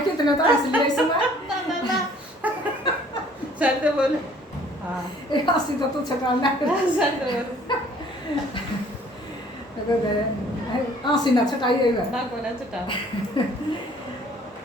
कितने तो इसलिए इसमें सर तो बोल हाँ ये हंसी तो तू छकाना सर तो बोल हंसी ना छटाई है ना कोना चटा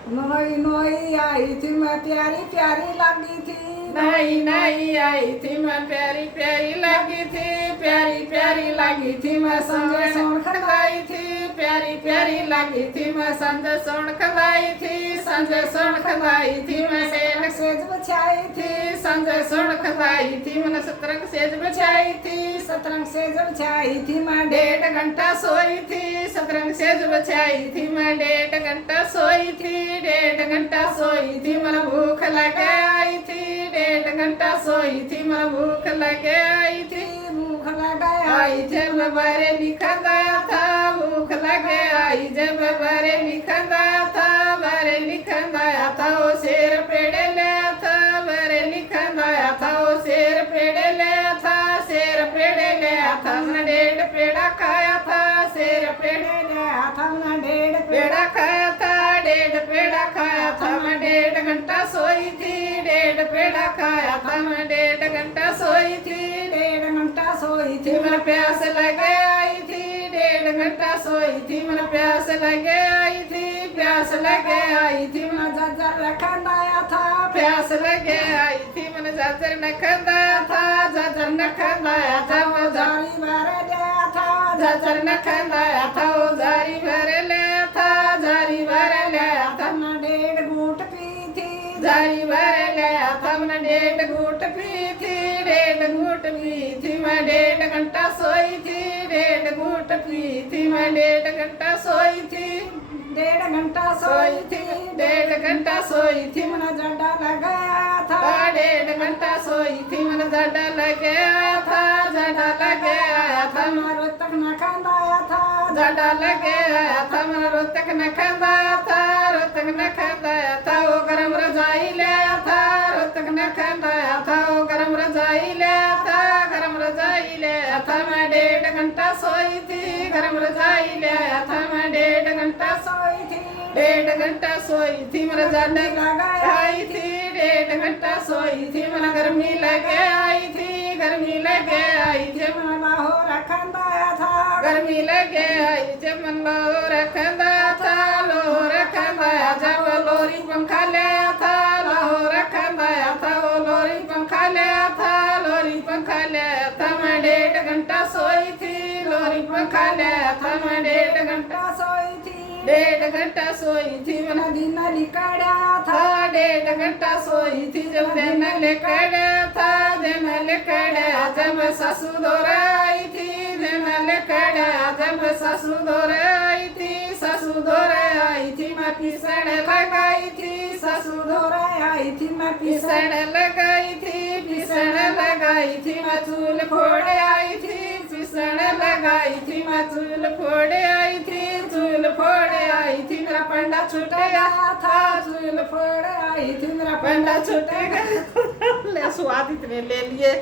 नोई नोई आई थी मैं प्यारी प्यारी लगी थी नई नई आई थी मैं प्यारी प्यारी लगी थी प्यारी प्यारी लगी थी मैं संजय सोन खड़ाई थी प्यारी प्यारी लगी थी मैं संजय सोन खड़ाई थी संजय सोन खड़ाई थी मैं सेन सेज बचाई थी संजय सोन खड़ाई थी मैंने सतरंग सेज बचाई थी सतरंग सेज बचाई थी मैं 1.5 घंटा सोई थी सतरंग सेज बचाई थी मैं 1.5 घंटा सोई थी 1.5 घंटा सोई थी मन भूख लगे आई थी 1.5 घंटा सोई थी मन भूख लगे आई थी भूख लगा आई जब बारे निकल आया था भूख लगे आई जब बारे निकल आया था बारे निकल आया था वो शेर पेड़े ले था बारे निकल आया था वो शेर पेड़े ले था शेर पेड़े ले था मैंने 1.5 पेड़ा खाया था शेर पेड़े ले था मैंने 1.5 पेड़ा खाया था 1.5 पेड़ा खाया था मैं 1.5 घंटा सोई थी 1.5 पेड़ा खाया था मैं 1.5 घंटा सोई थी 1.5 घंटा सोई थी थी मेरा प्यास लगे आई थी 1.5 घंटा सोई थी मेरा प्यास लगे आई थी प्यास लगे आई थी मैं जजर रखंदाया था प्यास लगे आई थी मैंने जजर न खंदाया था जजर न खंदाया था वो जारी भरे लिया था जजर न खंदाया था वो जारी भरे ले था जारी भरे ले था मैं 1.5 घूंट पी थी जारी भरे ले था मैंने 1.5 घूंट पी थी 1.5 घूंट पी थी मैं 1.5 घंटा सोई थी 1.5 घूंट पी थी मैं 1.5 घंटा सोई थी 1.5 घंटा सोई थी 1.5 घंटा सोई थी मैंने जड्डा लगाया था 1.5 घंटा सोई थी मैंने जड्डा लगे आया था जड्डा लगे आया था मैं रोतक न खंदाया था जड्डा लगे आया था मैंने रोतक न खंदाया था रोतक न खंदाया था वो गरम रजाई ले आया था रोतक न खंदाया था वो गरम रजाई ले आया था गरम रजाई ले आया था मैं 1.5 घंटा सोई थी गरम रजाई ले आया था मैं 1.5 घंटा सोई थी 1.5 घंटा सोई थी मेरा जड्डा लगाया आई थी 1.5 घंटा सोई थी मेरा गर्मी लगे आई थी गर्मी लगे आई थी मैं लाहौर खंदाया था गर्मी लगे आई जब मन लाहौर खंदाया था लाहौर खंदाया जब लोरी पंखा ले था लाहौर खंदाया था वो लोरी पंखा ले था लोरी पंखा ले था मैं 1.5 घंटा सोई थी लोरी पंखा ले था मैं 1.5 घंटा सोई थी 1.5 घंटा सोई थी मैंने दिन निकाड़ा था 1.5 घंटा सोई थी जब दिन लेकर था दिन लेकर जब ससुर आई थी दिन लेकर जब ससुर आई थी ससुर आई थी मैं पिसड़ लगाई थी ससुर आई थी मैं पिसड़ लगाई थी मैं चूल फोड़ आई थी पिसड़ लगाई थी मैं चूल फोड़ आई थी चूल फोड़ आई थी मेरा पंडा छूट गया था चूल फोड़ आई थी मेरा पंडा छूट गया स्वाद इतने ले लिए